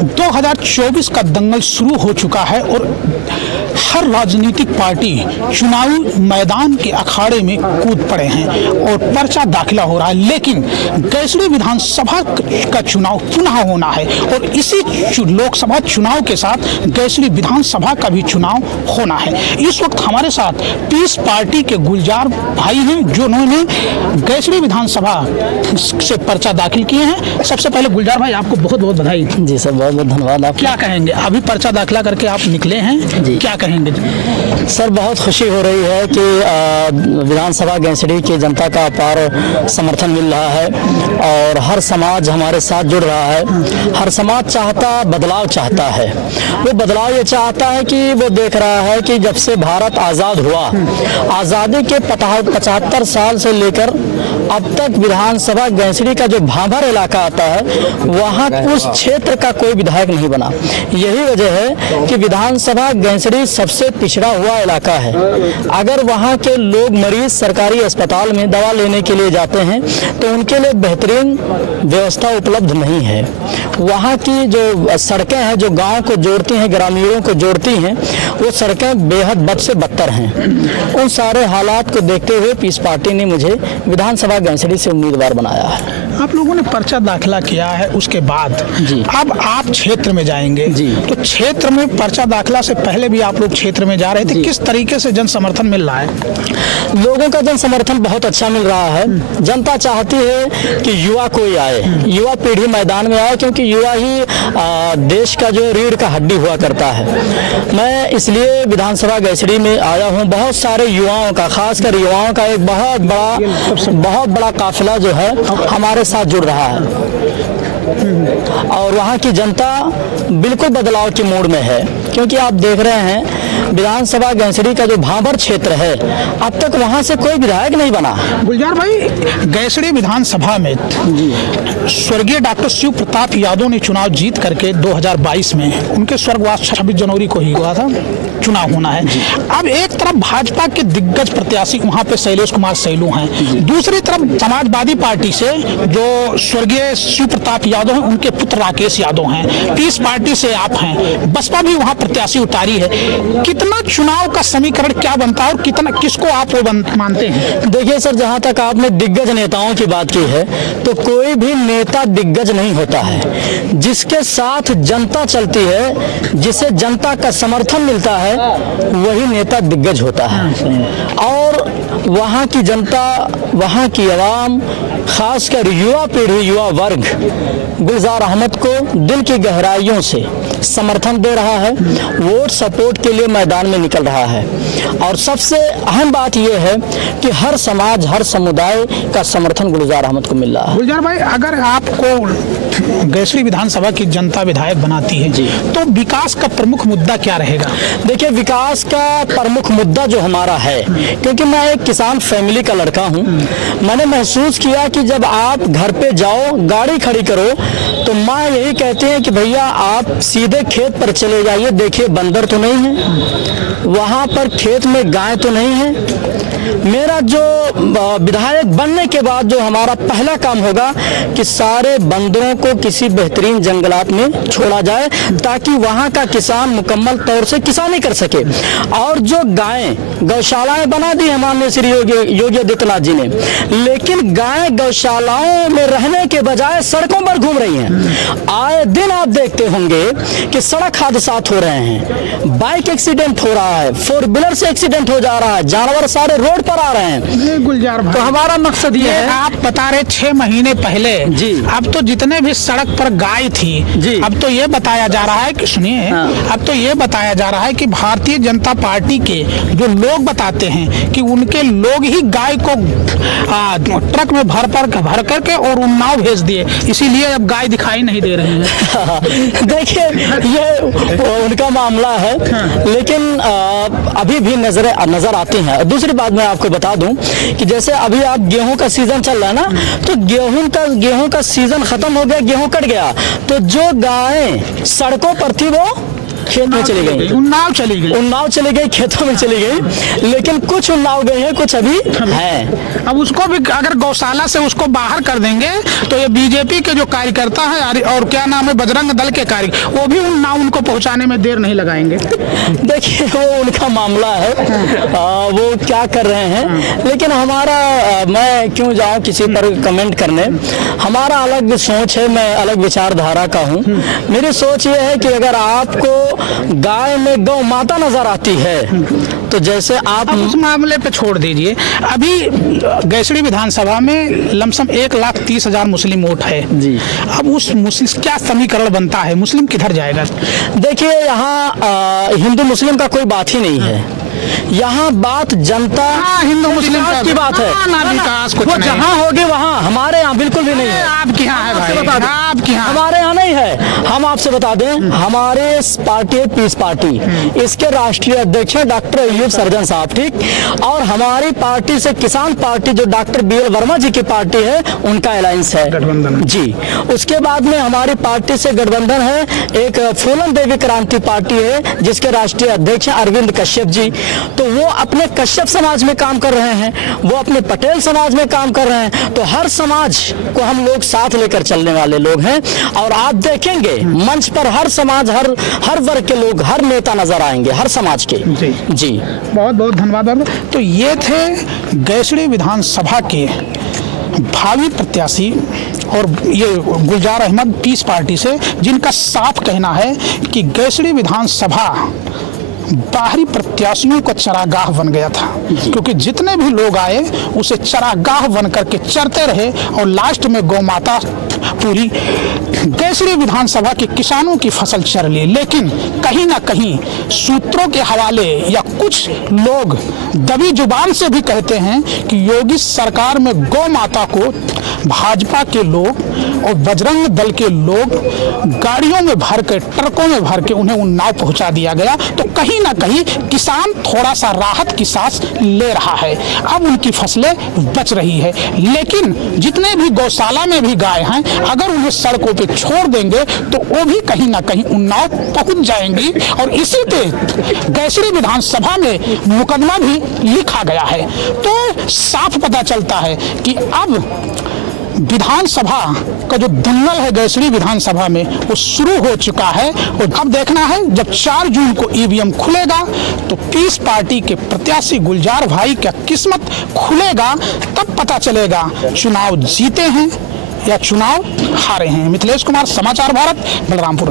2024 का दंगल शुरू हो चुका है और हर राजनीतिक पार्टी चुनावी मैदान के अखाड़े में कूद पड़े हैं और पर्चा दाखिला हो रहा है। लेकिन गैसड़ी विधानसभा का चुनाव पुनः होना है और इसी लोकसभा चुनाव के साथ गैसड़ी विधानसभा का भी चुनाव होना है। इस वक्त हमारे साथ पीस पार्टी के गुलजार भाई हैं जो उन्होंने गैसड़ी विधानसभा से पर्चा दाखिल किए हैं। सबसे पहले गुलजार भाई आपको बहुत बहुत बधाई। जी सर, बहुत बहुत धन्यवाद। आप क्या कहेंगे, अभी पर्चा दाखिला करके आप निकले हैं जी, क्या कहेंगे? सर बहुत खुशी हो रही है कि विधानसभा गैसड़ी की जनता का अपार समर्थन मिल रहा है और हर समाज हमारे साथ जुड़ रहा है। हर समाज चाहता बदलाव चाहता है। वो बदलाव ये चाहता है कि वो देख रहा है कि जब से भारत आज़ाद हुआ, आज़ादी के 75 साल से लेकर अब तक विधानसभा गैसड़ी का जो भाभर इलाका आता है वहाँ उस क्षेत्र का कोई विधायक नहीं बना। यही वजह है कि विधानसभा गैसड़ी सबसे पिछड़ा हुआ इलाका है। अगर वहाँ के लोग मरीज सरकारी अस्पताल में दवा लेने के लिए जाते हैं तो उनके लिए बेहतरीन व्यवस्था उपलब्ध नहीं है। वहाँ की जो सड़कें हैं जो गांव को जोड़ती हैं, ग्रामीणों को जोड़ती हैं, वो सड़कें बेहद बद से बदतर हैं। उन सारे हालात को देखते हुए पीस पार्टी ने मुझे विधानसभा गैसड़ी से उम्मीदवार बनाया है। आप लोगों ने पर्चा दाखिला किया है, उसके बाद जी अब आप क्षेत्र में जाएंगे जी, तो क्षेत्र में पर्चा दाखिला से पहले भी आप लोग क्षेत्र में जा रहे थे, किस तरीके से जन समर्थन मिल रहा है? लोगों का जन समर्थन बहुत अच्छा मिल रहा है। जनता चाहती है कि युवा कोई आए, युवा पीढ़ी मैदान में आए, क्योंकि युवा ही देश का जो रीढ़ का हड्डी हुआ करता है। मैं इसलिए विधानसभा गैसड़ी में आया हूँ। बहुत सारे युवाओं का, खासकर युवाओं का एक बहुत बड़ा काफिला जो है हमारे साथ जुड़ रहा है और वहाँ की जनता बिल्कुल बदलाव की मूड में है। क्योंकि आप देख रहे हैं विधानसभा गैसड़ी का जो भाभर क्षेत्र है, अब तक वहाँ से कोई विधायक नहीं बना। गुलजार भाई, गैसड़ी विधानसभा में स्वर्गीय डॉक्टर शिव प्रताप यादव ने चुनाव जीत करके 2022 में, उनके स्वर्गवास 26 जनवरी को ही हुआ था, चुनाव होना है। अब एक तरफ भाजपा के दिग्गज प्रत्याशी वहाँ पे शैलेश कुमार सैलू हैं, दूसरी तरफ समाजवादी पार्टी से जो स्वर्गीय शिव प्रताप यादव हैं उनके पुत्र राकेश यादव हैं, पीस पार्टी से आप हैं, बसपा भी वहाँ प्रत्याशी उतारी है। कितना चुनाव का समीकरण क्या बनता है और कितना किसको आप वो मानते हैं? देखिए सर, जहाँ तक आपने दिग्गज नेताओं की बात की है तो कोई भी नेता दिग्गज नहीं होता है। जिसके साथ जनता चलती है, जिसे जनता का समर्थन मिलता है, वही नेता दिग्गज होता है। और वहाँ की जनता, वहाँ की आवाम, खासकर युवा पीढ़ी, युवा वर्ग गुलजार अहमद को दिल की गहराइयों से समर्थन दे रहा है, वोट सपोर्ट के लिए मैदान में निकल रहा है। और सबसे अहम बात यह है कि हर समाज, हर समुदाय का समर्थन गुलजार अहमद को मिल रहा है। गुलजार भाई, अगर आपको गैसड़ी विधानसभा की जनता विधायक बनाती है तो विकास का प्रमुख मुद्दा क्या रहेगा? देखिए, विकास का प्रमुख मुद्दा जो हमारा है, क्योंकि मैं एक किसान फैमिली का लड़का हूँ, मैंने महसूस किया कि जब आप घर पे जाओ, गाड़ी खड़ी करो, तो माँ यही कहते हैं कि भैया आप सीधे खेत पर चले जाइए, देखिए बंदर तो नहीं है, वहाँ पर खेत में गाय तो नहीं है। मेरा जो विधायक बनने के बाद जो हमारा पहला काम होगा कि सारे बंदरों को किसी बेहतरीन जंगलात में छोड़ा जाए ताकि वहाँ का किसान मुकम्मल तौर से किसानी कर सके। और जो गायें, गौशालाएं बना दी है माननीय श्री योगी आदित्यनाथ जी ने, लेकिन गायें गौशालाओं में रहने के बजाय सड़कों पर घूम रही हैं। आए दिन आप देखते होंगे कि सड़क हादसात हो रहे हैं, बाइक एक्सीडेंट हो रहा है, 4 व्हीलर से एक्सीडेंट हो जा रहा है, जानवर सारे रोड पर आ रहे हैं। गुलजार भाई, तो हमारा मकसद ये है, आप बता रहे 6 महीने पहले जी, अब तो जितने भी सड़क पर गाय थी जी, अब तो ये बताया जा रहा है कि सुनिए, अब तो ये बताया जा रहा है कि भारतीय जनता पार्टी के जो लोग बताते हैं कि उनके लोग ही गाय को ट्रक में भर करके और उन्नाव भेज दिए, इसीलिए अब गाय दिखाई नहीं दे रही है। देखिए, ये उनका मामला है, लेकिन अभी भी नजर आती हैं। दूसरी बात मैं आपको बता दूं कि जैसे अभी आप गेहूं का सीजन चल रहा है ना, तो गेहूं का सीजन खत्म हो गया, गेहूं कट गया, तो जो गायें सड़कों पर थी वो खेत में चली गई, उन्नाव चली गई, उन्नाव चली गई, खेतों में चली गई, लेकिन कुछ उन्नाव गए हैं, कुछ अभी हैं। अब उसको भी अगर गौशाला से उसको बाहर कर देंगे तो ये बीजेपी के जो कार्यकर्ता है और क्या नाम है बजरंग दल के वो भी उन्नाव उनको पहुंचाने में देर नहीं लगाएंगे। देखिए वो उनका मामला है, वो क्या कर रहे हैं, लेकिन हमारा मैं क्यों जाऊं किसी पर कमेंट करने, हमारा अलग सोच है, मैं अलग विचारधारा का हूं। मेरी सोच ये है कि अगर आपको गाय में गौ माता नजर आती है तो जैसे आप उस मामले पे छोड़ दीजिए। अभी गैसड़ी विधानसभा में लमसम 1,30,000 मुस्लिम वोट है जी। अब उस मुस्लिम क्या समीकरण बनता है, मुस्लिम किधर जाएगा? देखिए यहाँ हिंदू मुस्लिम का कोई बात ही नहीं है, यहाँ बात जनता हिंदू मुस्लिम की बात है, विकास कुछ वो नहीं। जहाँ होगी वहाँ, हमारे यहाँ बिल्कुल भी नहीं है। आपके यहाँ है भाई, आपके यहाँ हमारे यहाँ नहीं है। हम आपसे बता दें, हमारे पार्टी है पीस पार्टी, इसके राष्ट्रीय अध्यक्ष है डॉक्टर अय्यूब सर्जन साहब, ठीक, और हमारी पार्टी से किसान पार्टी जो डॉक्टर BL वर्मा जी की पार्टी है उनका अलायंस है, गठबंधन जी। उसके बाद में हमारी पार्टी से गठबंधन है, एक फूलन देवी क्रांति पार्टी है जिसके राष्ट्रीय अध्यक्ष अरविंद कश्यप जी, तो वो अपने कश्यप समाज में काम कर रहे हैं, वो अपने पटेल समाज में काम कर रहे हैं, तो हर समाज को हम लोग साथ लेकर चलने वाले लोग हैं। और आप देखेंगे मंच पर हर समाज, हर वर्ग के लोग, हर नेता नजर आएंगे, हर समाज के। जी जी बहुत बहुत धन्यवाद। तो ये थे गैसड़ी विधानसभा के भावी प्रत्याशी और ये गुलजार अहमद पीस पार्टी से, जिनका साफ कहना है कि गैसड़ी विधानसभा बाहरी प्रत्याशियों का चरागाह बन गया था, क्योंकि जितने भी लोग आए उसे चरागाह बन करके चरते रहे और लास्ट में गौ माता पूरी गैसड़ी विधानसभा के किसानों की फसल चर ली। लेकिन कहीं ना कहीं सूत्रों के हवाले या कुछ लोग दबी जुबान से भी कहते हैं कि योगी सरकार में गौ माता को भाजपा के लोग और बजरंग दल के लोग गाड़ियों में भर के, ट्रकों में भर के उन्हें उन्नाव पहुंचा दिया गया। तो कहीं ना कहीं किसान थोड़ा सा राहत की सांस ले रहा है, अब उनकी फसलें बच रही है। लेकिन जितने भी गौशाला में भी गाय हैं, अगर उन्हें सड़कों पे छोड़ देंगे तो वो भी कहीं ना कहीं उन्नाव पहुंच जाएंगी और इसी पे गैसड़ी विधानसभा में मुकदमा भी लिखा गया है। तो साफ पता चलता है कि अब विधानसभा का जो दंगल है गैसड़ी विधानसभा में वो शुरू हो चुका है। और अब देखना है जब 4 जून को EVM खुलेगा तो पीस पार्टी के प्रत्याशी गुलजार भाई का किस्मत खुलेगा, तब पता चलेगा चुनाव जीते हैं या चुनाव हारे हैं। मिथिलेश कुमार, समाचार भारत, बलरामपुर।